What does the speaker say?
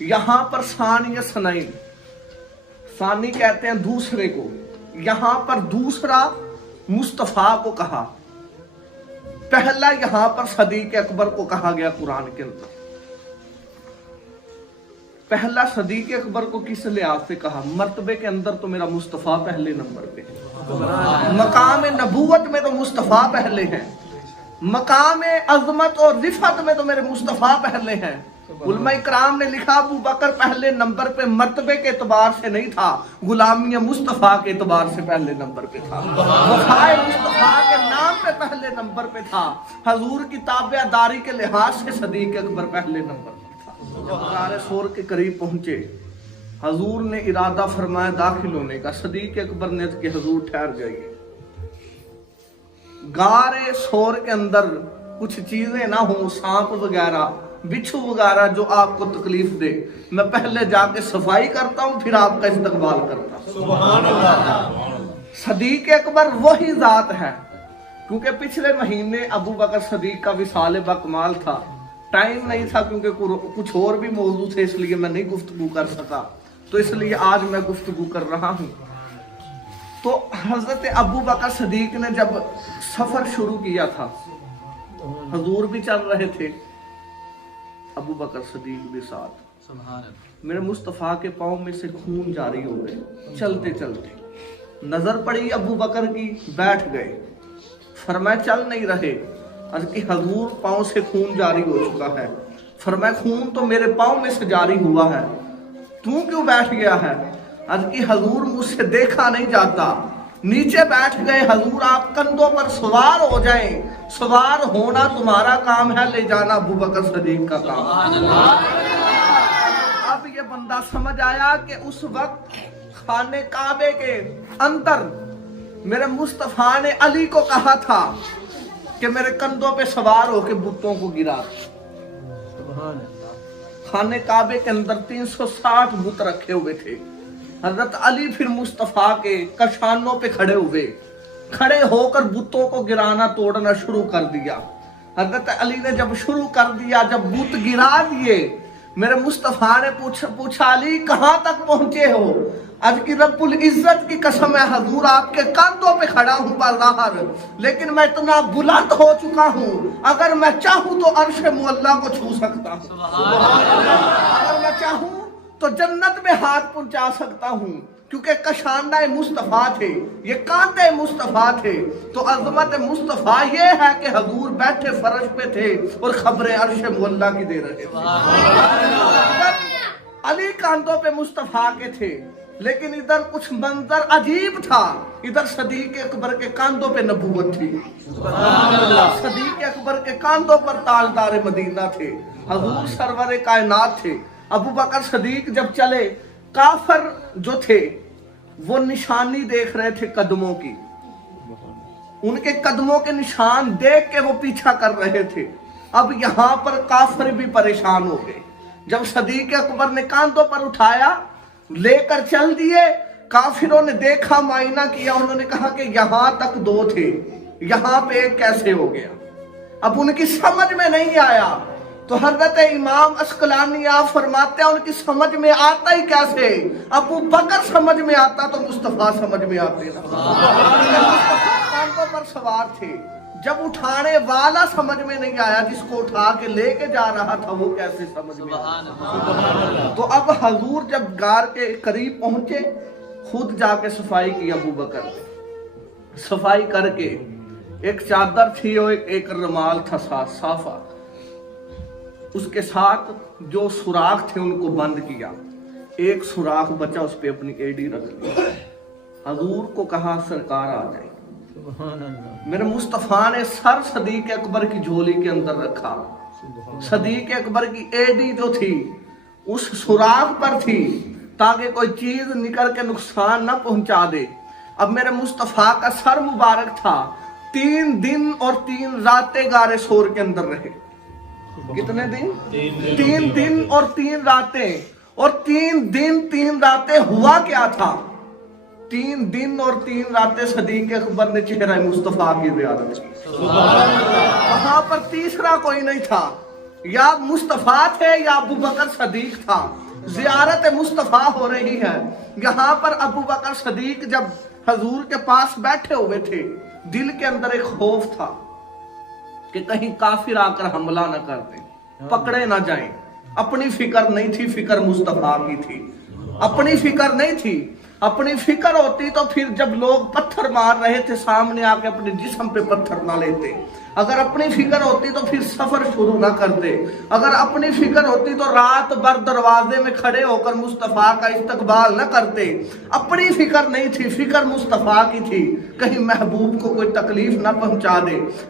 यहां पर सानी सनैन, सानी कहते हैं दूसरे को, यहां पर दूसरा मुस्तफा को कहा, पहला यहां पर सदीक अकबर को कहा गया कुरान के अंदर। पहला सदीक अकबर को किस लिहाज से कहा? मर्तबे के अंदर तो मेरा मुस्तफा पहले नंबर पे है, मकाम नबूवत में तो मुस्तफा पहले है, मकाम अजमत और रिफत में तो मेरे मुस्तफा पहले हैं। उलमा इकराम ने लिखा अबू बकर पहले नंबर पे मर्तबे के एतबार से नहीं था, गुलामी मुस्तफा के एतबार से पहले नंबर पे था, वफाए मुस्तफा के नाम पे पहले नंबर पे था, हजूर की ताबेदारी के लिहाज से सदीक अकबर पहले नंबर पे था। जब गारे सोर के करीब पहुंचे, हजूर ने इरादा फरमाया दाखिल होने का, सदीक अकबर ने कि हजूर ठहर जाइए, गारे सोर के अंदर कुछ चीजें ना हो, सांप वगैरह बिच्छू वगैरह जो आपको तकलीफ दे, मैं पहले जाके सफाई करता हूं फिर आपका इस्तकबाल करता हूं। सुभान अल्लाह। सदीक अकबर वही जात है, क्योंकि पिछले महीने अबू बकर सदीक का विसाल बकमाल था, टाइम नहीं था क्योंकि कुछ और भी मौजूद थे, इसलिए मैं नहीं गुफ्तगू कर सका, तो इसलिए आज मैं गुफ्तगू कर रहा हूं। तो हजरत अबू बकर सदीक ने जब सफर शुरू किया था, हजूर भी चल रहे थे, अबू बकर सदीक भी साथ, मेरे मुस्तफ़ा के पाँव में से खून जारी हो गए। चलते चलते नजर पड़ी अबू बकर की, बैठ गए, फरमाया चल नहीं रहे, आज की हजूर पाँव से खून जारी हो चुका है, फरमाया खून तो मेरे पाँव में से जारी हुआ है, तू क्यों बैठ गया है? आज की हजूर मुझसे देखा नहीं जाता, नीचे बैठ गए, हजूर आप कंधों पर सवार हो जाएं, सवार होना तुम्हारा काम है, ले जाना अबू बकर सदीक का काम। अब ये बंदा समझ आया कि उस वक्त खाने काबे के अंदर मेरे मुस्तफा ने अली को कहा था कि मेरे कंधों पे सवार होके बुतों को गिरा। खाने काबे के अंदर 360 बुत रखे हुए थे, हजरत अली फिर मुस्तफा के कशानों पे खड़े हुए, खड़े होकर बुतों को गिराना तोड़ना शुरू कर दिया। हजरत अली ने जब शुरू कर दिया, जब बुत गिरा दिए, मेरे मुस्तफा ने पूछा अली कहां तक पहुंचे हो? आज की रब्बुल इज्जत की कसम है हजूर आपके कंधों पे खड़ा हूं बाज़ाहर, लेकिन मैं इतना बुलंद हो चुका हूं, अगर मैं चाहूं तो अर्श मुअल्ला को छू सकता हूं, अगर मैं चाहूं तो जन्नत में हाथ पहुंचा सकता हूं, क्योंकि कशाना मुस्तफा थे, ये कांधे मुस्तफा थे। तो अजमत मुस्तफा ये है कि हजूर बैठे फर्श पे थे और खबरें अर्श मुअल्ला की दे रहे थे। अली कांधों पे मुस्तफा के थे, लेकिन इधर कुछ मंजर अजीब था, इधर सदीक अकबर के कांधों पे नबूवत थी, सदीक अकबर के कांधों पर ताजदार मदीना थे, हजूर सरवर कायनात थे। अबू बकर सदीक जब चले, काफर जो थे वो निशानी देख रहे थे कदमों की, उनके कदमों के निशान देख के वो पीछा कर रहे थे। अब यहाँ पर काफर भी परेशान हो गए, जब सदीक अकबर ने कांधों पर उठाया लेकर चल दिए, काफिरों ने देखा, मायना किया, उन्होंने कहा कि यहाँ तक 2 थे, यहाँ पे एक कैसे हो गया? अब उनकी समझ में नहीं आया, तो हजरत इमाम अस्कलानी आप फरमाते हैं उनकी समझ में आता ही कैसे? अबू बकर समझ में आता तो मुस्तफा समझ में आते ना, मुस्तफा कांधों पर सवार थे, जब उठाने वाला समझ में नहीं आया, जिसको उठा के लेके जा रहा था वो कैसे समझ में आया? तो अब हजूर जब गार के करीब पहुंचे, खुद जाके सफाई की अबू बकर, सफाई करके एक चादर थी और एक रुमाल था साफा, उसके साथ जो सुराख थे उनको बंद किया, एक सुराख बचा, उस पे अपनी एडी रख ली, हजूर को कहा सरकार आ जाए। मेरे मुस्तफा ने सर सदीक अकबर की झोली के अंदर रखा, सदीक अकबर की एडी जो थी उस सुराख पर थी, ताकि कोई चीज निकल के नुकसान न पहुंचा दे। अब मेरे मुस्तफा का सर मुबारक था, 3 दिन और 3 रातें गारे सोर के अंदर रहे। कितने दिन? 3 दिन और 3 रातें, और 3 दिन 3 रातें हुआ क्या था? 3 दिन और 3 रातें सदीक अकबर ने चेहरा मुस्तफा की ज़ियारत की। वहां पर तीसरा कोई नहीं था, या मुस्तफा थे या अबू बकर सदीक था, ज़ियारत मुस्तफ़ा हो रही है। यहाँ पर अबू बकर सदीक जब हजूर के पास बैठे हुए थे, दिल के अंदर एक खौफ था कि कहीं काफिर आकर हमला न कर दें, पकड़े ना जाएं। अपनी फिक्र नहीं थी, फिक्र मुस्तफा की थी। अपनी फिक्र नहीं थी, अपनी फिक्र होती तो फिर जब लोग पत्थर मार रहे थे सामने आके अपने जिस्म पे पत्थर ना लेते। अगर अपनी फिक्र होती तो फिर सफर शुरू ना करते। अगर अपनी फिक्र होती तो रात भर दरवाजे में खड़े होकर मुस्तफा का इस्तकबाल न करते। अपनी फिक्र नहीं थी, फिक्र मुस्तफा की थी, कहीं महबूब को कोई तकलीफ ना पहुंचा दे।